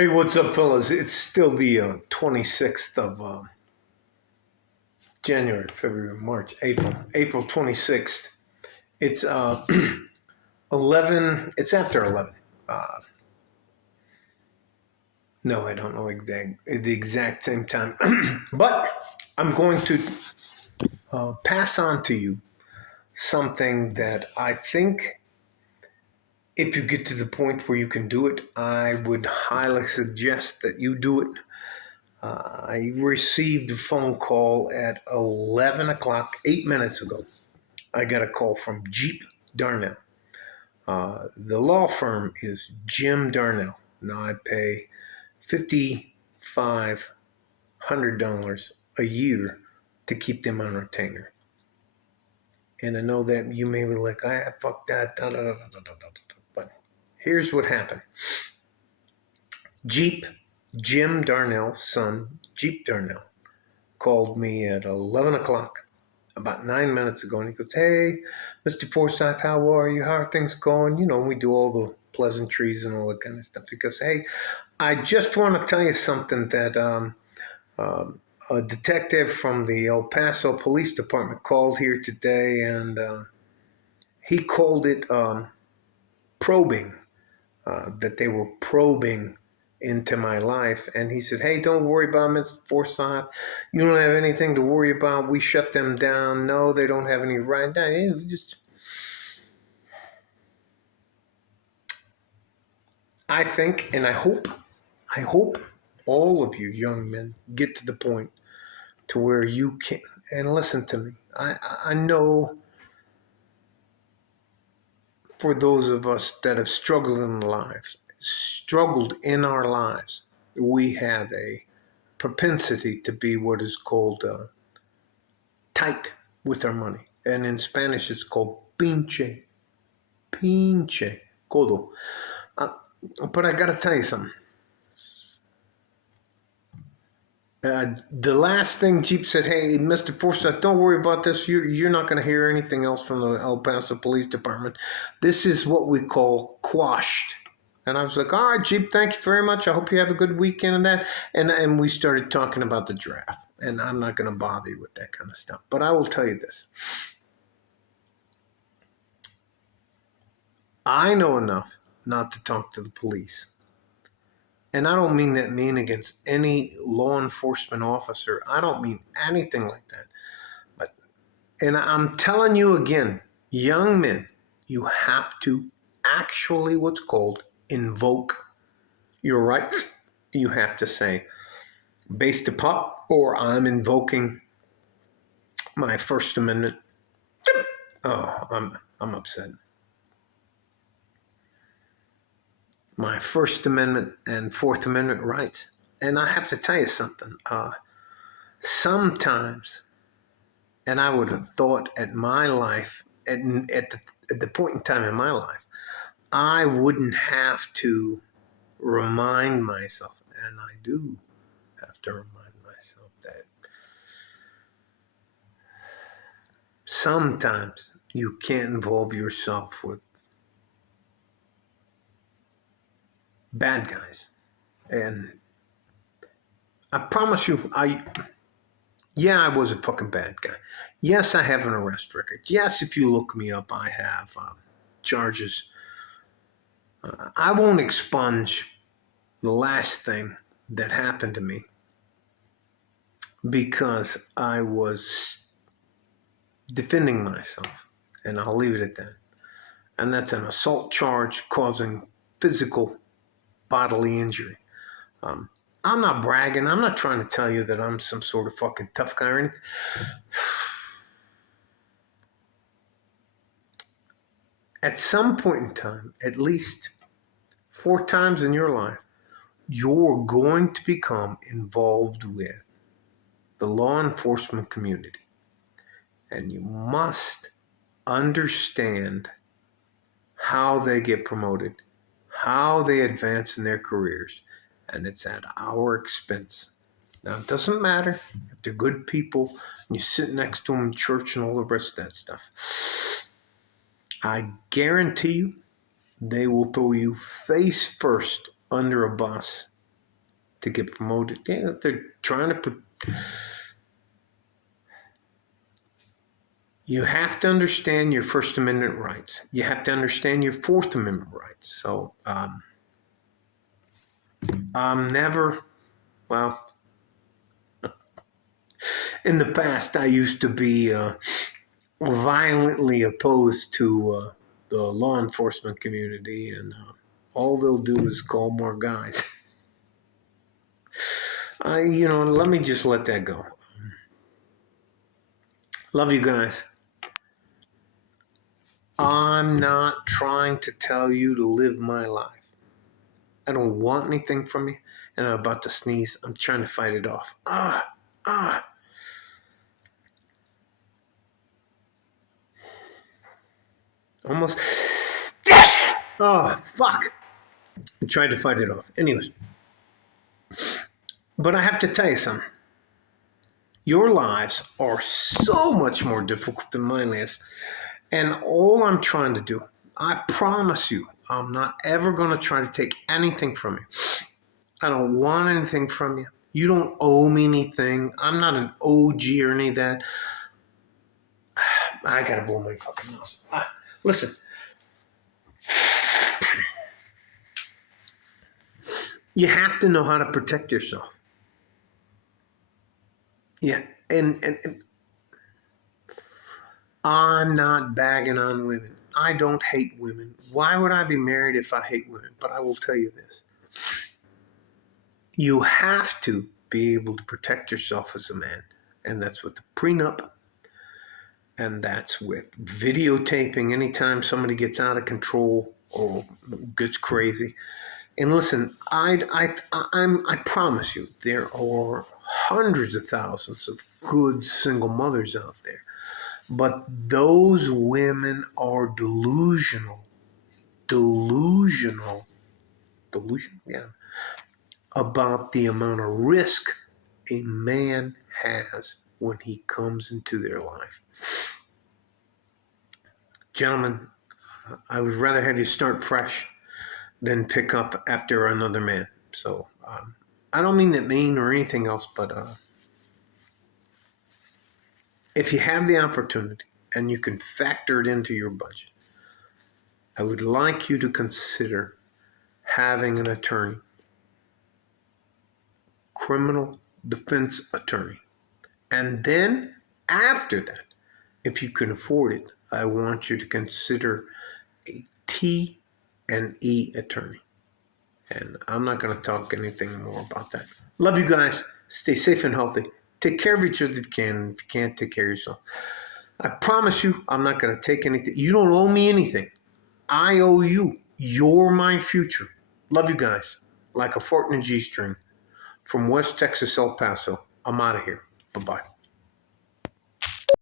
Hey, what's up, fellas? It's still the 26th of January, February, March, April 26th. It's 11, it's after 11. Uh, no, I don't know the exact same time. But I'm going to pass on to you something that I think if you get to the point where you can do it, I would highly suggest that you do it. I received a phone call at 11 o'clock, 8 minutes ago. I got a call from Jeep Darnell. The law firm is Jim Darnell. Now I pay $5,500 a year to keep them on retainer. And I know that you may be like, fuck that, da, da, da, da, da, da, da. But here's what happened. Jim Darnell's son, Jeep Darnell, called me at 11 o'clock about 9 minutes ago, and he goes, "Hey, Mr. Forsyth, how are you? How are things going?" You know, we do all the pleasantries and all that kind of stuff. He goes, "Hey, I just want to tell you something that a detective from the El Paso Police Department called here today, and he called it probing, that they were probing into my life." And he said, "Hey, don't worry about Mr. Forsyth. You don't have anything to worry about. We shut them down. No, they don't have any right." I think, and I hope all of you young men get to the point to where you can, and listen to me. I know for those of us that have struggled in our lives, we have a propensity to be what is called tight with our money. And in Spanish, it's called pinche, codo. But I got to tell you something. The last thing Jeep said, "Hey, Mr. Forsyth, don't worry about this. You're not going to hear anything else from the El Paso Police Department. This is what we call quashed." And I was like, "All right, Jeep, thank you very much. I hope you have a good weekend and that." And we started talking about the draft. And I'm not going to bother you with that kind of stuff. But I will tell you this. I know enough not to talk to the police. And I don't mean that mean against any law enforcement officer. I don't mean anything like that. And I'm telling you again, young men, you have to actually what's called invoke your rights. You have to say, based upon, or I'm invoking my First Amendment. Oh, I'm upset. My First Amendment and Fourth Amendment rights. And I have to tell you something. Sometimes, and I would have thought at my life, at the point in time in my life, I wouldn't have to remind myself, and I do have to remind myself that sometimes you can't involve yourself with bad guys. And I promise you, I was a fucking bad guy. Yes, I have an arrest record. Yes, if you look me up, I have charges. I won't expunge the last thing that happened to me because I was defending myself, and I'll leave it at that. And that's an assault charge causing physical bodily injury. I'm not bragging. I'm not trying to tell you that I'm some sort of fucking tough guy or anything. At some point in time, at least 4 times in your life, you're going to become involved with the law enforcement community. And you must understand how they get promoted, how they advance in their careers, and it's at our expense. Now, it doesn't matter if they're good people and you sit next to them in church and all the rest of that stuff. I guarantee you, they will throw you face first under a bus to get promoted. Yeah, they're trying to. You have to understand your First Amendment rights. You have to understand your Fourth Amendment rights. So I'm never, well, in the past I used to be violently opposed to the law enforcement community, and all they'll do is call more guys. Let me just let that go. Love you guys. I'm not trying to tell you to live my life. I don't want anything from you, and I'm about to sneeze. I'm trying to fight it off. Almost. Oh, fuck. I tried to fight it off. Anyways. But I have to tell you something. Your lives are so much more difficult than mine is. And all I'm trying to do, I promise you, I'm not ever going to try to take anything from you. I don't want anything from you. You don't owe me anything. I'm not an OG or any of that. I got to blow my fucking nose. Listen. You have to know how to protect yourself. Yeah, and I'm not bagging on women. I don't hate women. Why would I be married if I hate women? But I will tell you this. You have to be able to protect yourself as a man. And that's with the prenup. And that's with videotaping anytime somebody gets out of control or gets crazy. And listen, I promise you, there are hundreds of thousands of good single mothers out there. But those women are delusional, yeah, about the amount of risk a man has when he comes into their life. Gentlemen, I would rather have you start fresh than pick up after another man. So I don't mean that mean or anything else, but if you have the opportunity and you can factor it into your budget, I would like you to consider having an attorney, criminal defense attorney. And then after that, if you can afford it, I want you to consider a T&E attorney. And I'm not going to talk anything more about that. Love you guys. Stay safe and healthy. Take care of each other if you can. If you can't, take care of yourself. I promise you, I'm not going to take anything. You don't owe me anything. I owe you. You're my future. Love you guys. Like a fort in a G-string. From West Texas, El Paso. I'm out of here. Bye-bye.